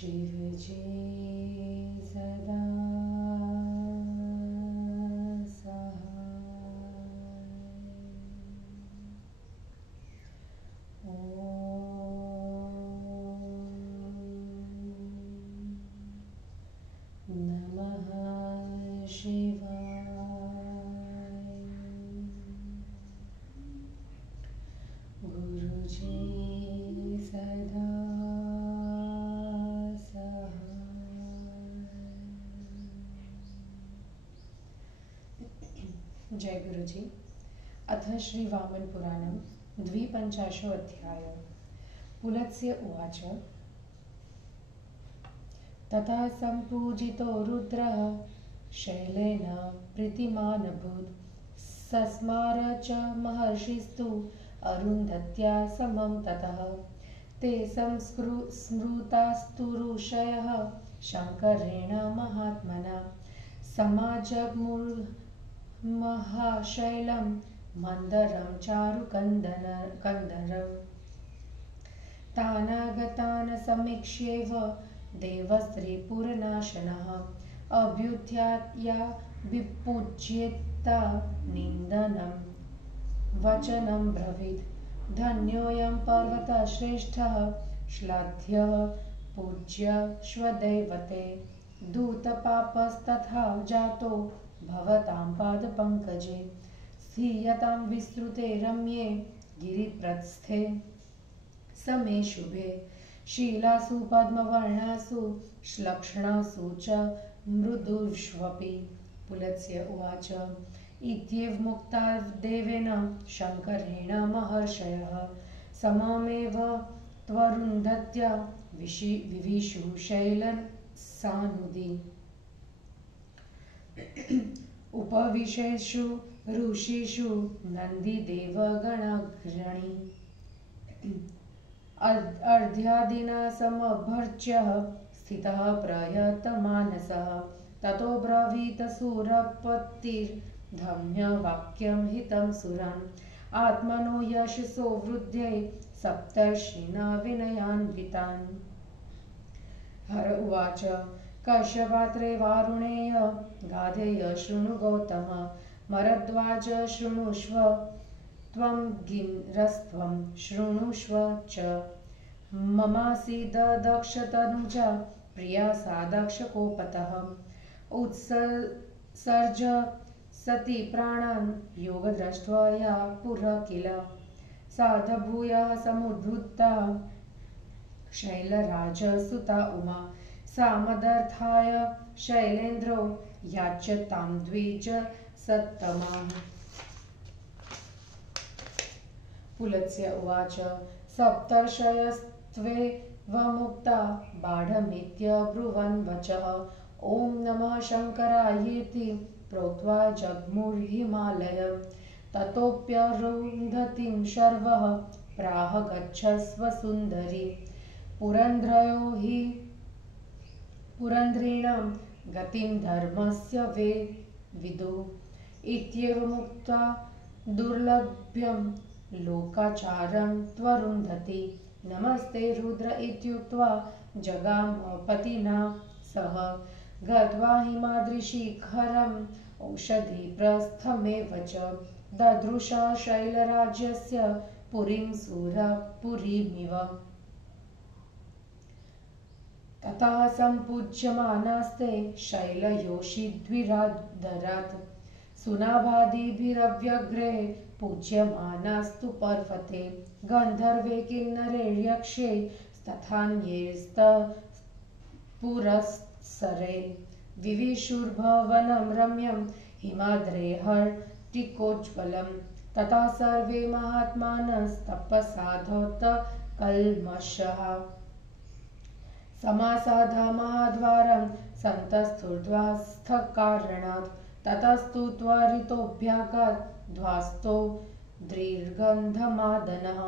शिव जी सदा सहाय। ओम नमः शिवाय। गुरुजी सदा जय गुरुजी। अथ श्री वामन पुराणं द्विपञ्चाशो अध्याय। पुलत्स्य उवाच। तथा सम्पूजितो रुद्रः शैलेन प्रीतिमानभूत्। सस्मार च महर्षिस्तु अरुन्धत्या समं ततः। ते स्मृतास्तु ऋषयः शङ्करेण महात्मना। समाजग्मुर्महाशैलं मन्दरं चारुकन्दरम्। तानागतान् समीक्ष्यैव देवस्त्रीपुरनाशनः। अभ्युत्थाय विपूज्येता निन्दनं वचनं ब्रवीत्। धन्योऽयं पर्वतः श्रेष्ठः श्लाघ्यः पूज्य स्वदैवते। दूतपापस्तथा जातो भवतां पादपङ्कजे। स्थीयतां विस्तृते रम्ये गिरिप्रस्थे समे शुभे। शीलासु पद्मवर्णासु श्लक्ष्णासु च मृदुष्वपि। पुलत्स्य उवाच। इत्येव मुक्ता देवेन शङ्करेण महर्षयः। सममेव त्वरुन्धत्या विविशु शैलसानुदि। उपविशेषु ऋषिषु नन्दिदेवगणाग्रणी। अर्ध्यादिना समभर्च्य स्थितः प्रयतमानसः। ततो ब्रवीत सुरपतिर्धम्यवाक्यं हितं सुरम्। आत्मनो यशसो वृद्ध्यै सप्तर्षिणा विनयान्वितान्। हर उवाच। कश्यपात्रे वारुणेय गाधेय शृणु गौतम। मरद्वाज शृणुष्व त्वं गिरस्त्वं शृणुष्व च। ममासीद दक्षतनुजा प्रिया सा दक्षकोपतः। उत्सर्ज सती प्राणान् योगदृष्ट्या पुरः किल। साधभूयः समुद्धृता शैलराजसुता उमा। सामदर्थाय शैलेन्द्रो याच्यतां द्विज सत्तमाः। पुलत्स्य उवाच। सप्तर्षयस्त्वेवमुक्ता बाढमित्यब्रुवन् वचः। ॐ नमः शङ्करायेति प्रोक्त्वा जग्मुर्हिमालयम्। ततोऽप्यरुन्धतीं शर्वः प्राह गच्छस्व सुन्दरी। पुरन्द्रीणां गतिं धर्मस्य विदुः। इत्येवमुक्त्वा दुर्लभ्यं लोकाचारं त्वरुन्धती। नमस्ते रुद्र इत्युक्त्वा जगाम पतिना सह। गत्वा हिमाद्रिशिखरम् औषधिप्रस्थमेव च। ददृश शैलराज्यस्य पुरीं सुरपुरीमिव। ततः सम्पूज्यमानास्ते शैलयोषिद्विरादरात्। सुनाभादिभिरव्यग्रे पूज्यमानास्तु पर्वते। गन्धर्वे किन्नरे यक्षे तथान्यैस्तत्पुरःसरे। विविशुर्भवनं रम्यं हिमाद्रेर्हटिकोज्ज्वलम्। तथा सर्वे महात्मानस्तपसाधौत कल्मषः। समासाद महाद्वारं सन्तस्थूर्ध्वास्थकारणात्। ततस्तु त्वरितोऽभ्यागात् ध्वास्तो दीर्घन्धमादनः।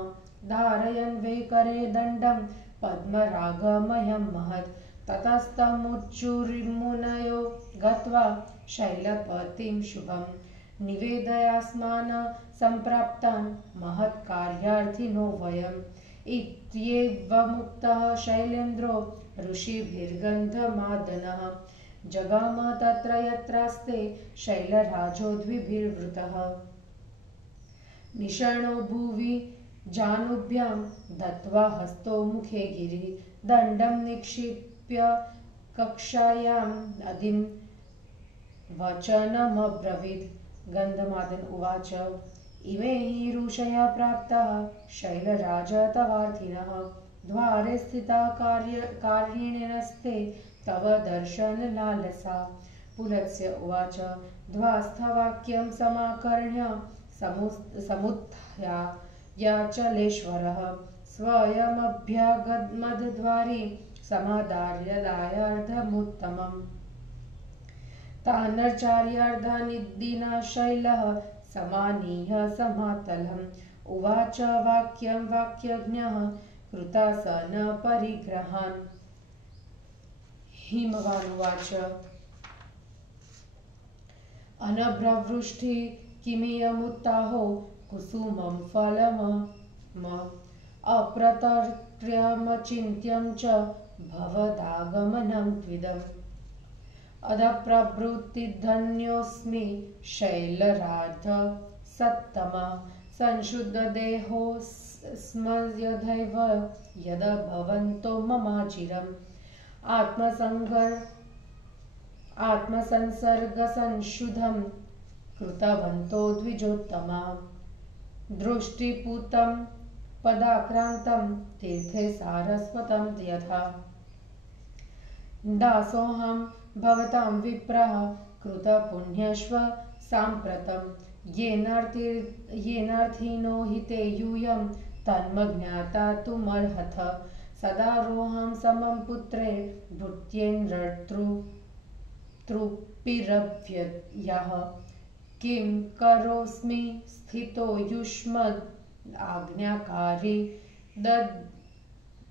धारयन् वैकरे दण्डं पद्मरागमयं महत्। ततस्तमुच्चुर्मुनयो गत्वा शैलपतिं शुभं। निवेदयास्मान् सम्प्राप्तान् महत्कार्यार्थिनो वयम्। इत्येवमुक्तः शैलेन्द्रो ऋषिभिर्गन्धमादनः जगाम तत्र यत्रास्ते शैलराजो द्विभिर्वृतः निषण्णो भुवि जानुभ्यां दत्त्वा हस्तो मुखे गिरि दण्डं निक्षिप्य कक्षायाम् अधिं वचनमब्रवीत् गन्धमादन उवाच इमे हि ऋषयः प्राप्ताः शैलराजतवार्थिनः द्वारे स्थिता कार्यिणस्ते तव दर्शनलालसा पुलत्स्य उवाच ध्वास्थवाक्यं समाकर्ण्य समुत्थायाचलेश्वरः स्वयमभ्यागमद्द्वारि समादार्यदायार्धमुत्तमम् तानर्चार्यार्धनिदिना शैलः समानीय समातलम् उवाच वाक्यं वाक्यज्ञः कृतासन परिग्रहान् हिमवानुवाच अनभ्रवृष्टि किमियमुत्ताहो कुसुमं फलम् अप्रतर्क्यमचिन्त्यं च भवदागमनं त्विदम् अधप्रभृतिधन्योऽस्मि शैलराज सत्तमा संशुद्धदेहोऽस्मयदैव यदभवन्तो ममाचिरम् आत्मसंसर्गसंशुद्धं कृतवन्तो द्विजोत्तमा दृष्टिपूतं पदाक्रान्तं तीर्थे सारस्वतं यथा दासोऽहं भवतां विप्रः कृतपुण्यश्व साम्प्रतं येनार्थिनो हिते यूयं तन्मज्ञाता तुमर्हथ सदारोहं समं पुत्रे भृत्येन्द्रतृपिरव्ययः किं करोऽस्मि स्थितो युष्मद् आज्ञाकारी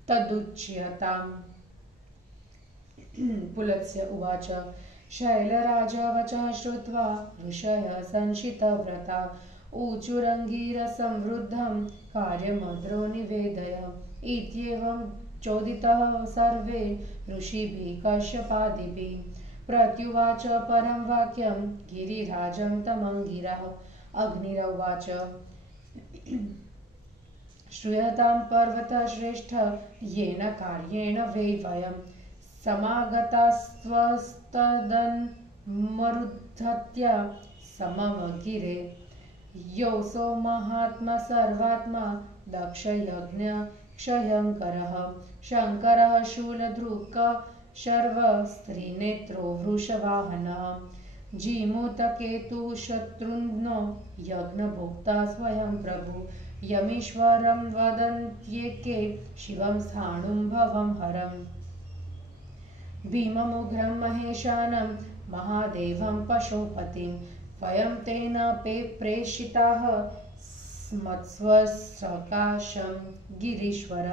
तदुच्यताम् पुलत्स्य उवाच शैलराजवचः श्रुत्वा ऋषयः संशितव्रता ऊचुरङ्गीरसंवृद्धं कार्यमद्रो निवेदय इत्येवं चोदितः सर्वे ऋषिभिः कश्यपादिभिः प्रत्युवाच परं वाक्यं गिरिराजं तमङ्गिरः अग्निरुवाच श्रूयतां पर्वतश्रेष्ठ येन कार्येण वै वयं समागतास्त्वस्तदन्मरुद्धत्या सममगिरे योऽसो महात्मा सर्वात्मा दक्षयज्ञक्षयङ्करः शङ्करः शूलधृक् शर्वस्त्रीनेत्रो वृषवाहनः जीमूतकेतुशत्रुघ्नो यज्ञभोक्ता स्वयं प्रभु यमीश्वरं वदन्त्येके शिवं स्थाणुं भवं हरम् भीममुग्रं महेशानं महादेवं पशुपतिं वयं तेन प्रेषिताः स्मत्स्वसकाशं गिरीश्वर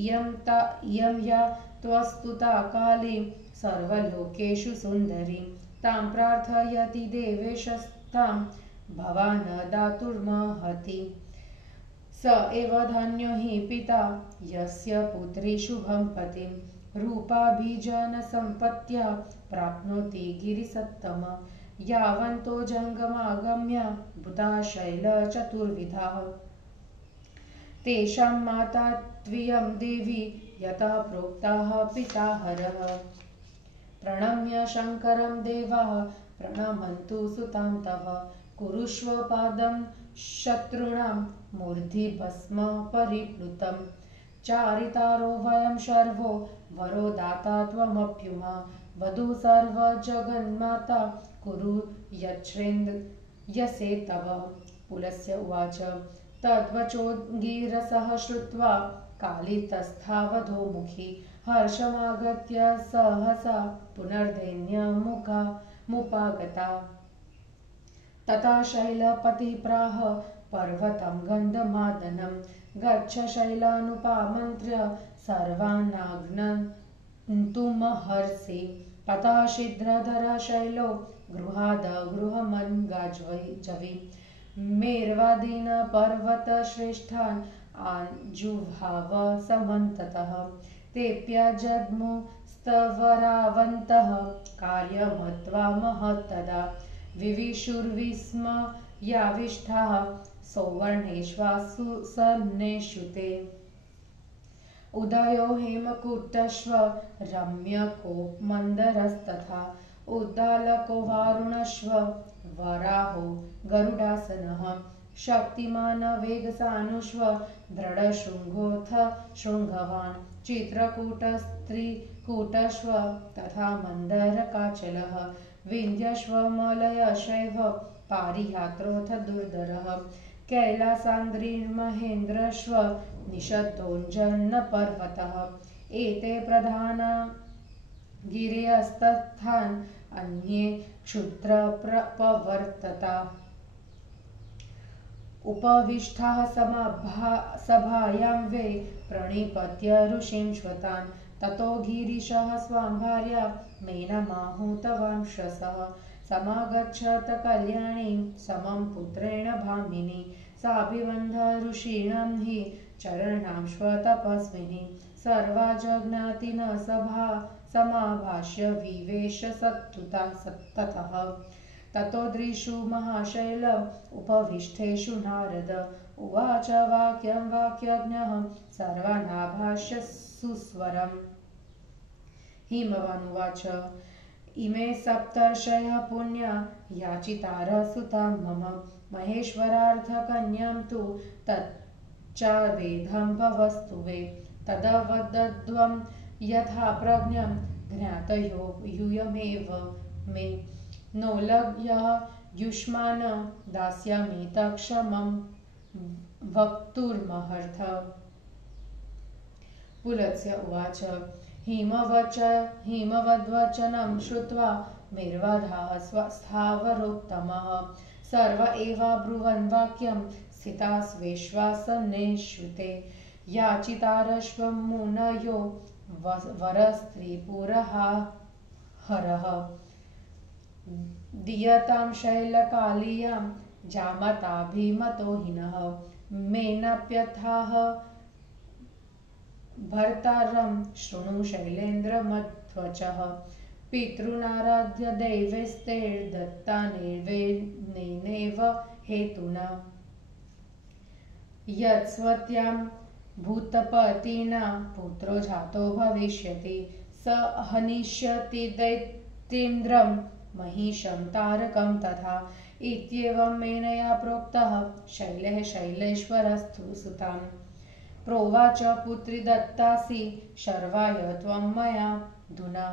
इयं या त्वस्तुता काली सर्वलोकेषु सुन्दरी तां प्रार्थयति देवेशस्तां भवान् दातुर्महति स एव धन्यो हि पिता यस्य पुत्री शुभं पतिं रूपाभिजनसम्पत्त्या प्राप्नोति गिरिसत्तम यावन्तो जङ्गमागम्य भूता शैलचतुर्विधाः तेषां माता त्वियं देवी यथा प्रोक्ताः पिताहरः प्रणम्य शङ्करं देवाः प्रणमन्तु सुतां तव कुरुष्व पादं शत्रूणां मूर्धि भस्म परिप्लुतं चारितारो वयं शर्वो वरो दाता त्वमप्युमा वधू सर्वजगन्माता कुरु यच्छ्रेन्दयसे तव पुलस्य उवाच तद्वचोङ्गिरसः श्रुत्वा कालितस्थावधूमुखी हर्षमागत्य सहसा पुनर्दैन्यमुपागता तथा शैलपतिः प्राह पर्वतं गन्धमादनं गच्छ शैलानुपामन्त्र्य सर्वानाग्नन्तुमहर्षि पतः शीघ्रधरः शैलो गृहादगृहमन्गाजवि मेर्वादीन पर्वतश्रेष्ठान् आजुभाव समन्ततः तेऽप्यजग्मुस्तवरावन्तः कार्यमत्वा महत्तदा विविशुर्विस्मयाविष्ठाः सौवर्णेष्वासु सन्नेषु ते उदयो हेमकूटश्व रम्यकोपमन्दरस्तथा उद्दालको वारुणश्व वराहो गरुडासनः शक्तिमान् वेगसानुष्व दृढशृङ्गोऽथ शृङ्गवान् चित्रकूटस्त्रीकूटश्व तथा मन्दरकाचलः विन्ध्यश्वमलयशैव पारियात्रोऽथ दुर्धरः कैलासान्द्रिर्महेन्द्रश्व निषद्धोञ्जन्नपर्वतः एते प्रधाना गिर्यस्तथान् अन्ये क्षुद्रप्रवर्तता उपविष्टाः सभायां वे प्रणिपत्य ऋषिं श्वतान् ततो गिरीशः स्वां भार्या मेनमाहूतवांशसः समागच्छत कल्याणीं समं पुत्रेण भामिनी साभिवन्ध ऋषीणां हि चरणां श्वतपस्विनी सर्वा जज्ञाति न सभा समाभाष्य विवेश सत्तुता ततः ततो दृशु महाशैल उपविष्टेषु नारद उवाच वाक्यं वाक्यज्ञः सर्वानाभाष्य सुस्वरम् हिमवानुवाच इमे सप्तर्षयः पुण्या याचितारः सुतां मम महेश्वरार्थकन्यां तु तच्चावेदं भवस्तु वे तदवदध्वं यथा प्रज्ञं ज्ञातयो यूयमेव मे नोलग्यः युष्मान् दास्यामि तत्क्षमं वक्तुर्महर्थ पुलत्स्य उवाच हिमवद्वचनं श्रुत्वा मेर्वधाः स्थावरोत्तमः सर्व एवाब्रुवन् वाक्यं स्थितास्वेश्वासनेषु ते याचितारश्वं मुनयो वरस्त्रीपुरःहरः दीयतां शैलकालीयां जामताभिमतोहिनः मेनाप्यथाह भर्तारं शृणु शैलेन्द्रमध्वचः पितॄनाराध्य दैवैस्तेर्दत्तानेव हेतुना यत्स्वत्यां भूतपतिना पुत्रो जातो भविष्यति स हनिष्यति दैत्येन्द्रं महिषं तारकं तथा इत्येवं मेनया प्रोक्तः शैलः शैलेश्वरस्तु सुताम् प्रोवाच पुत्री दत्तासि शर्वाय त्वं मया धुना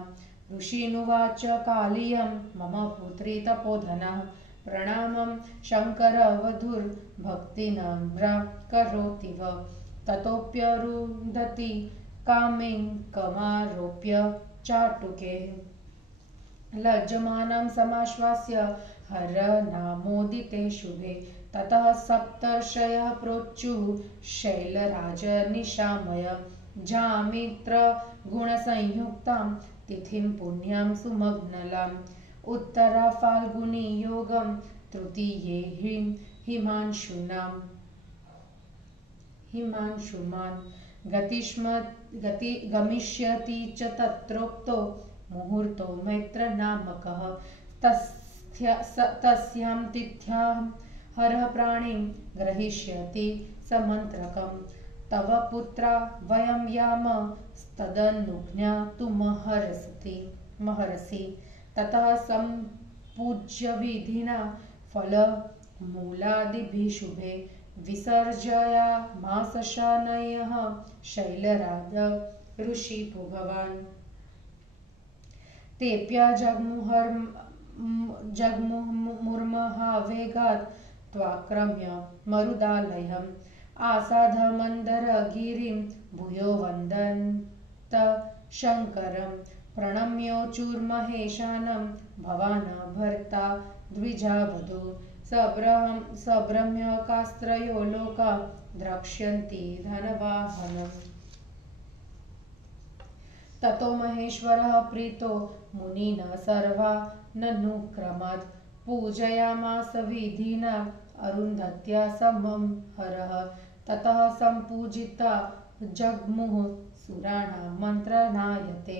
ऋषीनुवाच कालीयं मम पुत्री तपोधनः प्रणामं शङ्करवधूर्भक्तिनम्रा करोतीव ततोऽप्यरुन्धति कामिं कमारोप्य चाटुके लज्जमानं समाश्वास्य हरनामोदिते शुभे ततः सप्तर्षयः प्रोच्युः शैलराज निशामय जामित्रगुणसंयुक्तां तिथिं पुण्यां सुमग्नलाम् उत्तरा फाल्गुनी योगं तृतीये हिमांशुमान् गमिष्यति च तत्रोक्तो मुहूर्तो मैत्रनामकः तस्यां तिथ्यां हरः प्राणिं ग्रहीष्यति समन्त्रकं तव पुत्रा वयं याम तदनुज्ञातुमर्हसि ततः सम्पूज्य विधिना फलमूलादिभिः शुभे विसर्जयामास शनैः शैलराज ऋषिपुङ्गवान् तेऽप्यजग्मुर्महावेगात् त्वाक्रम्य मरुदालयम् आसाद मन्दरगिरिं भूयो वन्दन्त शङ्करं प्रणम्योचुर्महेशानं भवान् भर्ता द्विजावधू सभ्रम्यकास्त्रयो लोका द्रक्ष्यन्ति धनवाहनम् ततो महेश्वरः प्रीतो मुनिना सर्वा ननुक्रमात् पूजयामास विधिना अरुन्धत्या समं हरः ततः सम्पूजिता जग्मुः सुराणां मन्त्रणायते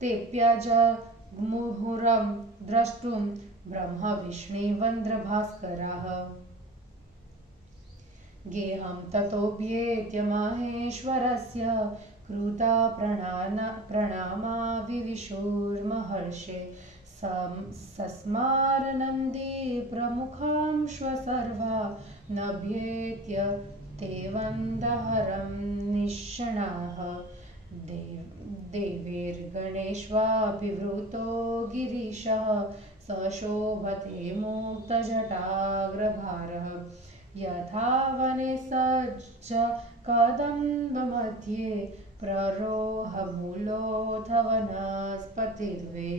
तेऽप्यजमुहुरं द्रष्टुं ब्रह्मविष्णुवन्द्रभास्कराः गेहं ततोऽप्येत्य माहेश्वरस्य कृता प्रणामा विविशुर्महर्षे सस्मारनन्दी प्रमुखांश्वसर्वा नभ्येत्य ते वन्दहरं निःशणाः देवैर्गणेष्वापि वृतो गिरीशः सशोभते मुक्तजटाग्रभारः यथा वने सज्ज कदम्बमध्ये प्ररोहमूलोऽथ वनस्पतिर्वे।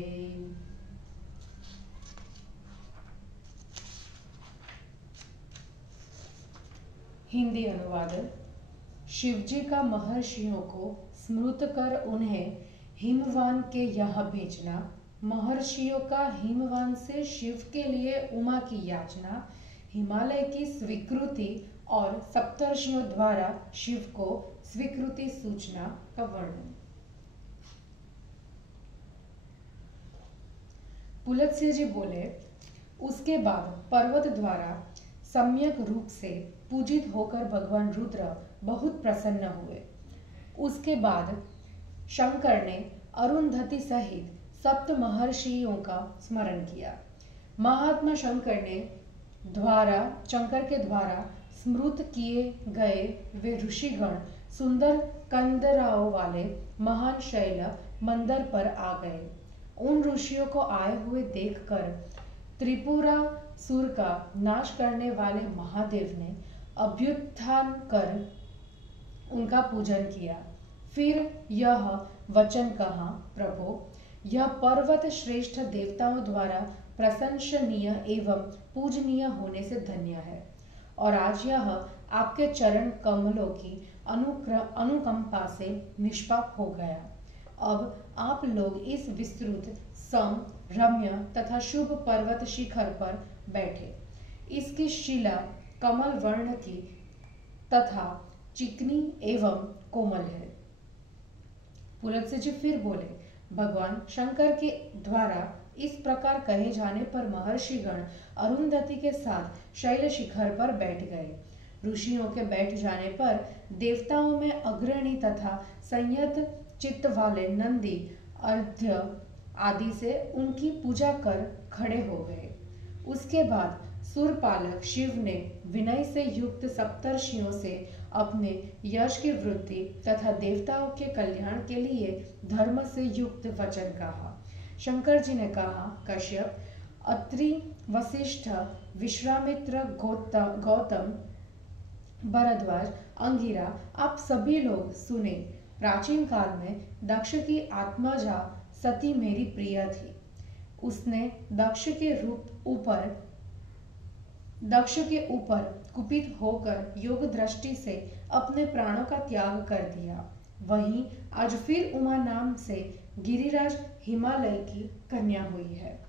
हिंदी अनुवाद। शिवजी का महर्षियों को स्मृत कर उन्हें हिमवान के यहाँ भेजना, महर्षियों का हिमवान से शिव के लिए उमा की याचना, हिमालय की स्वीकृति और सप्तर्षियों द्वारा शिव को स्वीकृति सूचना का वर्णन। पुलत्स्य जी बोले, उसके बाद पर्वत द्वारा सम्यक रूप से पूजित होकर भगवान रुद्र बहुत प्रसन्न हुए। उसके बाद शंकर ने अरुंधति सहित सप्त महर्षियों का स्मरण किया। महात्मा शंकर के द्वारा स्मृत किए गए वे ऋषिगण सुंदर कंदराओं वाले महान शैल मंदिर पर आ गए। उन ऋषियों को आए हुए देखकर त्रिपुरा सुर का नाश करने वाले महादेव ने अभ्युत्थान कर उनका पूजन किया। फिर यह वचन कहा, प्रभो, यह पर्वत श्रेष्ठ देवताओं द्वारा प्रशंसनीय एवं पूजनीय होने से धन्य है और आज यह आपके चरण कमलों की अनुकंपा से निष्पाप हो गया। अब आप लोग इस विस्तृत सम रम्य तथा शुभ पर्वत शिखर पर बैठे। इसकी शिला कमल वर्ण की तथा चिकनी एवं कोमल है। पुलत्स्य जी फिर बोले, भगवान शंकर के द्वारा इस प्रकार कहे जाने पर महर्षिगण अरुंधति के साथ शैल शिखर पर बैठ गए। ऋषियों के बैठ जाने पर देवताओं में अग्रणी तथा संयत चित्त वाले नंदी अर्घ्य आदि से उनकी पूजा कर खड़े हो गए। उसके बाद सुरपालक शिव ने विनय से युक्त सप्तर्षियों से अपने यश की वृद्धि तथा देवताओं के कल्याण के लिए धर्म से युक्त वचन कहा। शंकर जी ने कहा, कश्यप, अत्रि, वशिष्ठ, विश्वामित्र, गौतम, भरद्वाज, अंगिरा, आप सभी लोग सुने। प्राचीन काल में दक्ष की आत्मजा सती मेरी प्रिय थी। उसने दक्ष के ऊपर कुपित होकर योग दृष्टि से अपने प्राणों का त्याग कर दिया। वहीं आज फिर उमा नाम से गिरिराज हिमालय की कन्या हुई है।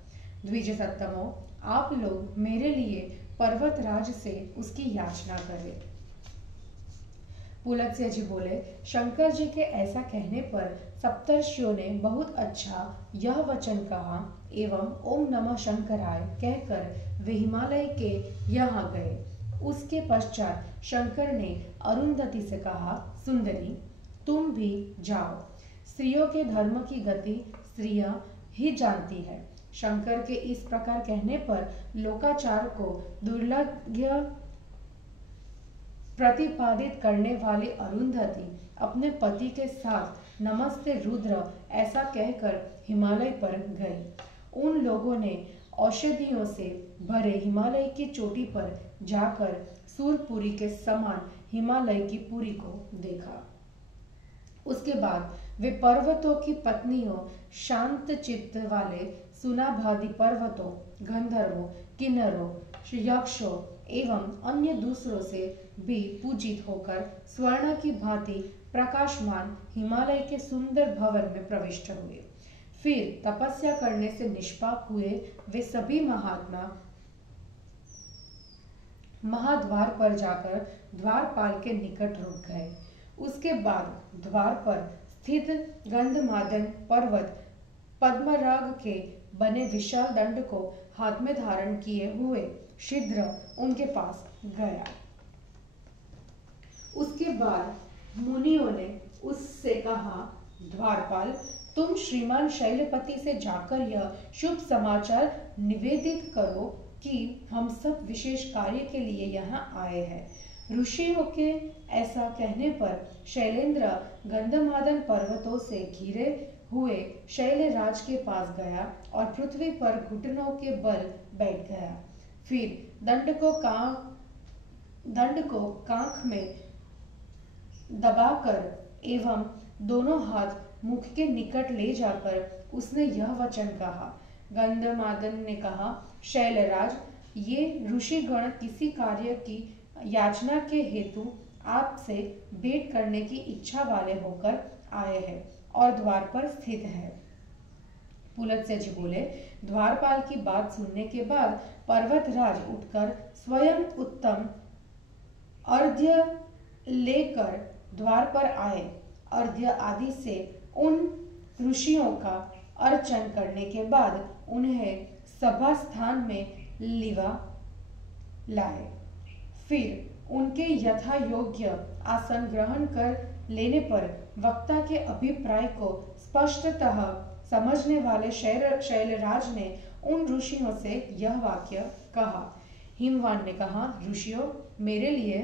द्विजसत्तमो, आप लोग मेरे लिए पर्वतराज से उसकी याचना करें। पुलत्स्य जी बोले, शंकर जी के ऐसा कहने पर सप्तर्षियों ने बहुत अच्छा यह वचन कहा एवं ओम नमः शंकराय कहकर वे हिमालय के यहाँ गए। उसके पश्चात शंकर ने अरुंधति से कहा, सुंदरी, तुम भी जाओ। स्त्रियों के धर्म की गति स्त्रियां ही जानती है। शंकर के इस प्रकार कहने पर लोकाचार को दुर्लभ्य प्रतिपादित करने वाली अरुंधति अपने पति के साथ नमस्ते रुद्र ऐसा कहकर हिमालय पर गई। उन लोगों ने औषधियों से भरे हिमालय की चोटी पर जाकर सूरपुरी के समान हिमालय की पुरी को देखा। उसके बाद वे पर्वतों की पत्नियों, शांत चित्त वाले सुनाभादि पर्वतों, गंधर्वों, किन्नरों, यक्षों एवं अन्य दूसरों से भी पूजित होकर स्वर्ण की भांति प्रकाशमान हिमालय के सुंदर भवन में प्रविष्ट हुए। फिर तपस्या करने से निष्पाप हुए वे सभी महात्मा महाद्वार पर जाकर द्वारपाल के निकट रुक गए। उसके बाद द्वार पर स्थित गंधमादन पर्वत पद्मराग के बने विशाल दंड को हाथ में धारण किए हुए शीघ्र उनके पास गया। उसके बाद मुनियों ने उससे कहा, द्वारपाल, तुम श्रीमान शैलपति से जाकर यह शुभ समाचार निवेदित करो कि हम सब विशेष कार्य के लिए यहाँ आए हैं। ऋषियों के ऐसा कहने पर शैलेंद्र गंधमादन पर्वतों से घिरे हुए शैलराज के पास गया और पृथ्वी पर घुटनों के बल बैठ गया। फिर दंड को कांख में दबाकर एवं दोनों हाथ मुख के निकट ले जाकर उसने यह वचन कहा। गंधमादन ने कहा, शैलराज, ये ऋषिगण किसी कार्य की याचना के हेतु आपसे भेंट करने की इच्छा वाले होकर आए हैं और द्वार पर स्थित है। पुलत्स्य जी बोले, द्वारपाल की बात सुनने के बाद पर्वतराज उठकर स्वयं उत्तम अर्घ्य लेकर द्वार पर आए। अर्घ्य आदि से उन ऋषियों का अर्चन करने के बाद उन्हें सभा स्थान में लिवा लाए। फिर उनके यथा योग्य आसन ग्रहण कर लेने पर वक्ता के अभिप्राय को स्पष्टतः समझने वाले शैलराज ने उन ऋषियों से यह वाक्य कहा। हिमवान ने कहा, ऋषियों, मेरे लिए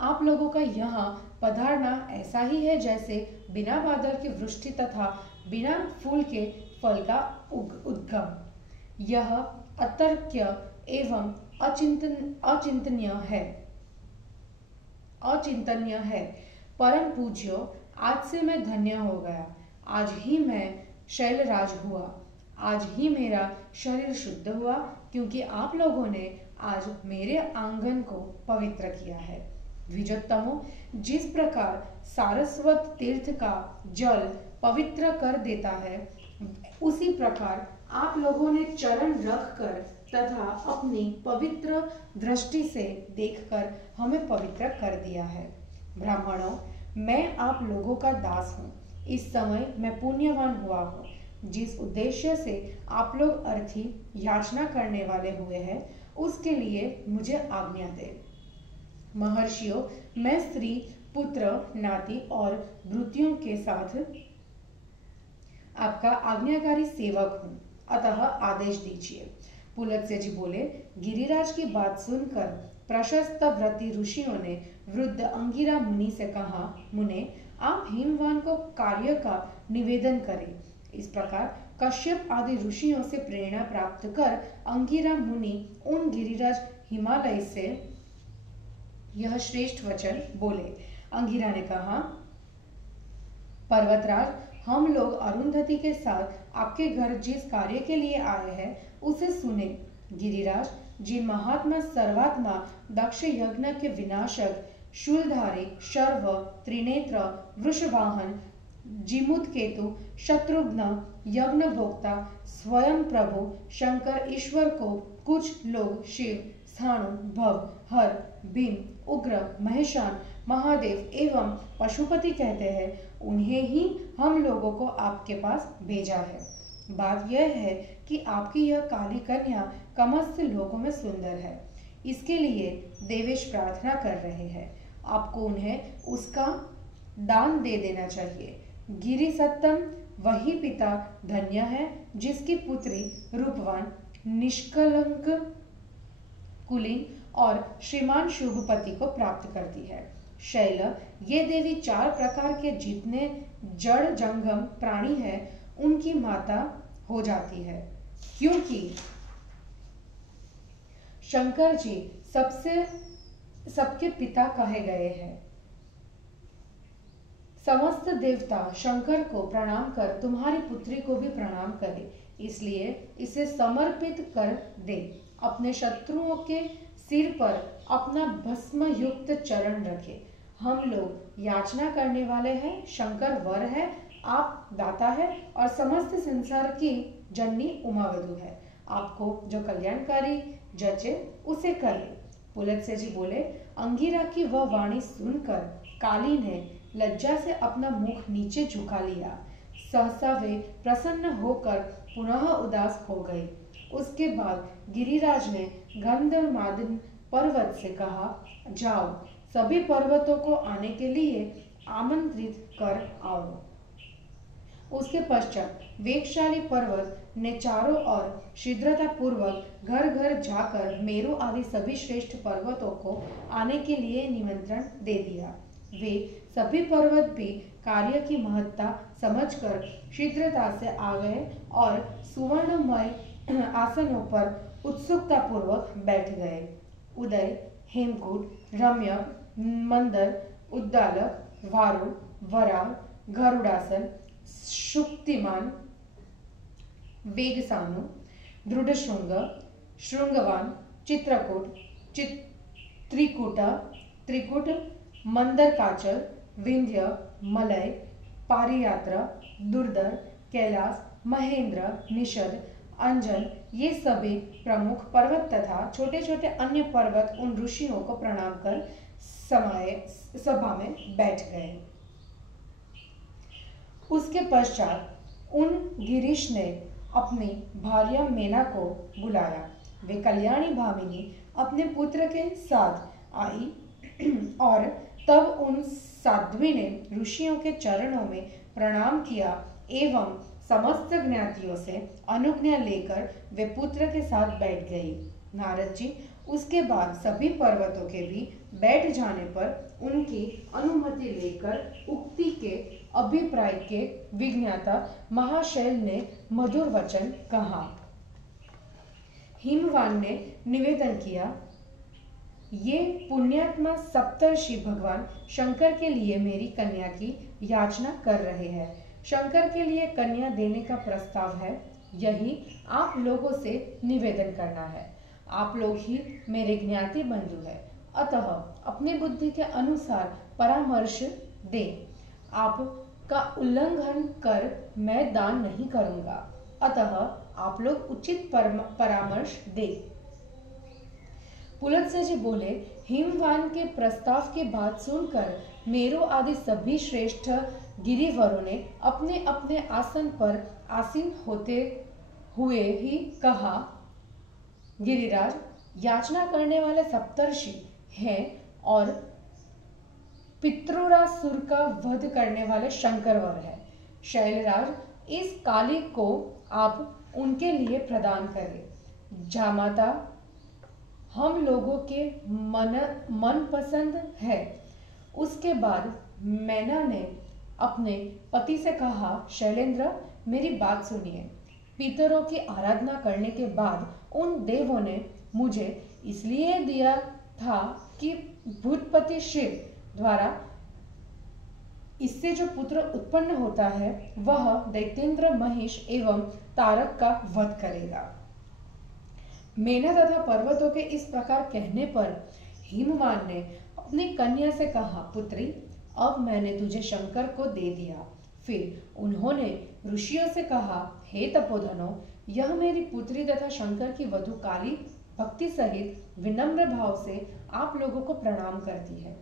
आप लोगों का यहाँ पधारना ऐसा ही है जैसे बिना बादल की वृष्टि तथा बिना फूल के फल का उद्गम। यह अतर्क्य एवं अचिंतनीय है। परम पूज्यो, आज से मैं धन्य हो गया। आज ही मैं शैलराज हुआ। आज ही मेरा शरीर शुद्ध हुआ, क्योंकि आप लोगों ने आज मेरे आंगन को पवित्र किया है। द्विजोत्तमों, जिस प्रकार सारस्वत तीर्थ का जल पवित्र कर देता है, उसी प्रकार आप लोगों ने चरण रखकर तथा अपनी पवित्र दृष्टि से देखकर हमें पवित्र कर दिया है। ब्राह्मणों, मैं आप लोगों का दास हूँ। इस समय मैं पुण्यवान हुआ हूँ। जिस उद्देश्य से आप लोग अर्थी याचना करने वाले हुए हैं, उसके लिए मुझे आज्ञा दे। महर्षियों, मैं स्त्री, पुत्र, नाती और भृत्यों के साथ आपका आज्ञाकारी सेवक हूँ, अतः आदेश दीजिए। पुलत्स्य जी बोले, गिरिराज की बात सुनकर प्रशस्त व्रती ऋषियों ने वृद्ध अंगिरा मुनि से कहा, मुने, आप हिमवान को कार्य का निवेदन करें। इस प्रकार कश्यप आदि ऋषियों से प्रेरणा प्राप्त कर अंगिरा मुनि उन गिरिराज हिमालय से यह श्रेष्ठ वचन बोले। अंगिरा ने कहा, पर्वतराज, हम लोग अरुंधति के साथ आपके घर जिस कार्य के लिए आए हैं उसे सुने। गिरिराज, जिन महात्मा सर्वात्मा दक्ष यज्ञ के विनाशक, शूलधारी, शर्व, त्रिनेत्र, वृषवाहन, जिमुत केतु, शत्रुघ्न, यज्ञ भोक्ता, स्वयं प्रभु शंकर ईश्वर को कुछ लोग शिव, स्थाणु, भव, हर, भीम, उग्र, महेशान, महादेव एवं पशुपति कहते हैं, उन्हें ही हम लोगों को आपके पास भेजा है। बात यह है कि आपकी यह काली कन्या कमस्त लोगों में सुंदर है। इसके लिए देवेश प्रार्थना कर रहे हैं। आपको उन्हें उसका दान दे देना चाहिए। गिरि सत्तम, वही पिता धन्य है जिसकी पुत्री रूपवान, निष्कलंक, कुलीन और श्रीमान शुभपति को प्राप्त करती है। शैल, ये देवी 4 प्रकार के जितने जड़ जंगम प्राणी हैं उनकी माता हो जाती है, क्योंकि शंकर जी सबके पिता कहे गए हैं। समस्त देवता शंकर को प्रणाम कर तुम्हारी पुत्री को भी प्रणाम करे, इसलिए इसे समर्पित कर दे। अपने शत्रुओं के सिर पर अपना भस्म युक्त चरण रखे। हम लोग याचना करने वाले हैं, शंकर वर है, आप दाता है और समस्त संसार की जननी उमावधु है। आपको जो कल्याणकारी जचे उसे करें। पुलत्स्य जी बोले, अंगिरा की वह वाणी सुनकर काली ने लज्जा से अपना मुख नीचे झुका लिया। सहसा वे प्रसन्न होकर पुनः उदास हो गए। उसके बाद गिरिराज ने गंधमादन पर्वत से कहा, जाओ, सभी पर्वतों को आने के लिए आमंत्रित कर आओ। उसके पश्चात वेगशाली पर्वत ने चारों ओर शीघ्रता पूर्वक घर घर जाकर मेरु आदि सभी श्रेष्ठ पर्वतों को आने के लिए निमंत्रण दे दिया। वे सभी पर्वत भी कार्य की महत्ता समझकर शीघ्रता से आ गए और सुवर्णमय आसनों पर उत्सुकता पूर्वक बैठ गए। उदय, हेमकूट, रम्यक, मंदर, उद्दालक, वारु, वराह, गरुड़ासन, शुक्तिमान, वेगसानु, दृढ़शृंग, श्रृंगवान, चित्रकूट, त्रिकुट, मंदरकाचल, विंध्य, मलय, पारियात्र, दुर्धर, कैलास, महेंद्र, निषद, अंजन, ये सभी प्रमुख पर्वत तथा छोटे छोटे अन्य पर्वत उन ऋषियों को प्रणाम कर सभा में बैठ गए। उसके पश्चात उन गिरीश ने अपनी भार्या मेना को बुलाया। वे कल्याणी भामिनी अपने पुत्र के साथ आई और तब उन साध्वी ने ऋषियों के चरणों में प्रणाम किया एवं समस्त ज्ञातियों से अनुज्ञा लेकर वे पुत्र के साथ बैठ गई। नारद जी उसके बाद सभी पर्वतों के भी बैठ जाने पर उनकी अनुमति लेकर उक्ति के अभिप्राय के विज्ञाता महाशैल ने मधुर वचन कहा। हिमवान ने निवेदन किया, ये पुण्यात्मा सप्तर्षि भगवान शंकर के लिए मेरी कन्या की याचना कर रहे हैं। शंकर के लिए कन्या देने का प्रस्ताव है, यही आप लोगों से निवेदन करना है। आप लोग ही मेरे ज्ञाति बंधु हैं, अतः अपनी बुद्धि के अनुसार परामर्श दें। आपका उल्लंघन कर मैं दान नहीं करूंगा, अतः आप लोग उचित परामर्श दें। पुलत्स्य जी बोले, हिमवान के प्रस्ताव की बात सुनकर मेरु आदि सभी श्रेष्ठ गिरिवरों ने अपने अपने आसन पर आसीन होते हुए ही कहा, गिरिराज, याचना करने वाले सप्तर्षि हैं और पितृरासुर का वध करने वाले शंकरवर है। शैलराज, इस काली को आप उनके लिए प्रदान करें। जामाता हम लोगों के मन पसंद है। उसके बाद मैना ने अपने पति से कहा, शैलेंद्र, मेरी बात सुनिए। पितरों की आराधना करने के बाद उन देवों ने मुझे इसलिए दिया था कि भूतपति शिव द्वारा इससे जो पुत्र उत्पन्न होता है वह दैत्येंद्र, महिष एवं तारक का वध करेगा। मेना तथा पर्वतों के इस प्रकार कहने पर हिमवान ने अपनी कन्या से कहा, पुत्री, अब मैंने तुझे शंकर को दे दिया। फिर उन्होंने ऋषियों से कहा, हे तपोधनो, यह मेरी पुत्री तथा शंकर की वधू काली भक्ति सहित विनम्र भाव से आप लोगों को प्रणाम करती है।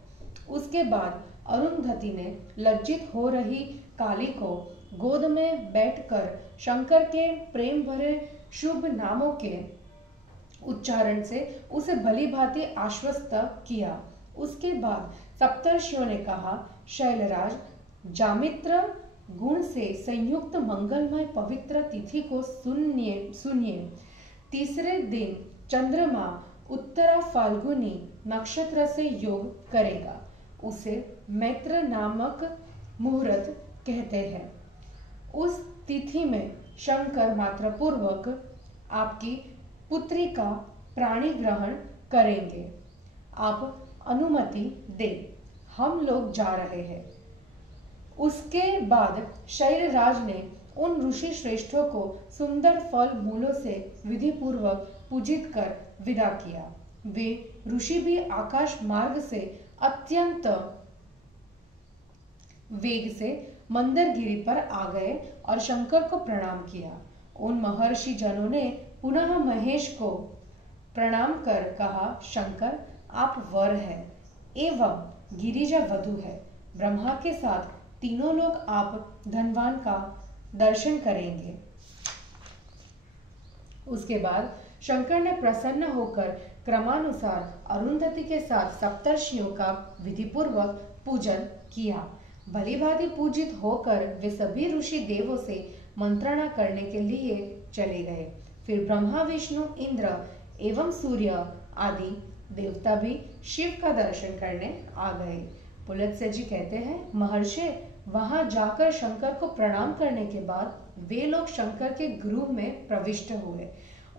उसके बाद अरुंधति ने लज्जित हो रही काली को गोद में बैठकर शंकर के प्रेम भरे शुभ नामों के उच्चारण से उसे भली भांति आश्वस्त किया। उसके बाद सप्तर्षियों ने कहा, शैलराज, जामित्र गुण से संयुक्त मंगलमय पवित्र तिथि को सुनिए। तीसरे दिन चंद्रमा उत्तरा फाल्गुनी नक्षत्र से योग करेगा। उसे मैत्र नामक मुहूर्त कहते हैं। उस तिथि में शंकर मात्र पूर्वक आपकी पुत्री का प्राणी ग्रहण करेंगे। आप अनुमति दे, हम लोग जा रहे हैं। उसके बाद शैलराज ने उन ऋषि श्रेष्ठों को सुंदर फल मूलों से विधि पूर्वक पूजित कर विदा किया। वे ऋषि भी आकाश मार्ग से अत्यंत वेग से मंदरगिरी पर आ गए और शंकर को प्रणाम किया। उन महर्षि जनों ने पुनः महेश को प्रणाम कर कहा, शंकर, आप वर हैं एवं गिरिजा वधु है। ब्रह्मा के साथ तीनों लोग आप धनवान का दर्शन करेंगे। उसके बाद शंकर ने प्रसन्न होकर क्रमानुसार अरुंधति के साथ सप्तर्षियों का विधिपूर्वक पूजन किया। भली भांति पूजित होकर वे सभी ऋषि देवों से मंत्रणा करने के लिए चले गए। फिर ब्रह्मा, विष्णु, इंद्र एवं सूर्य आदि देवता भी शिव का दर्शन करने आ गए। पुलत्स्य जी कहते हैं, महर्षि, वहां जाकर शंकर को प्रणाम करने के बाद वे लोग शंकर के गृह में प्रविष्ट हुए।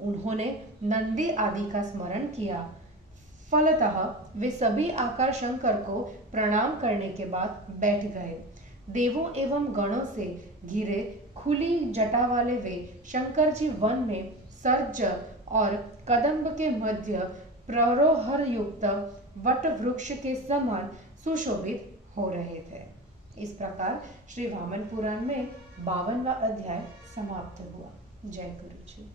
उन्होंने नंदी आदि का स्मरण किया। फलतः वे सभी आकर शंकर को प्रणाम करने के बाद बैठ गए। देवों एवं गणों से घिरे खुली जटा वाले वे शंकर जी वन में सर्ज और कदम्ब के मध्य प्ररोहर युक्त वट वृक्ष के समान सुशोभित हो रहे थे। इस प्रकार श्री वामन पुराण में 52वां अध्याय समाप्त हुआ। जय गुरु जी।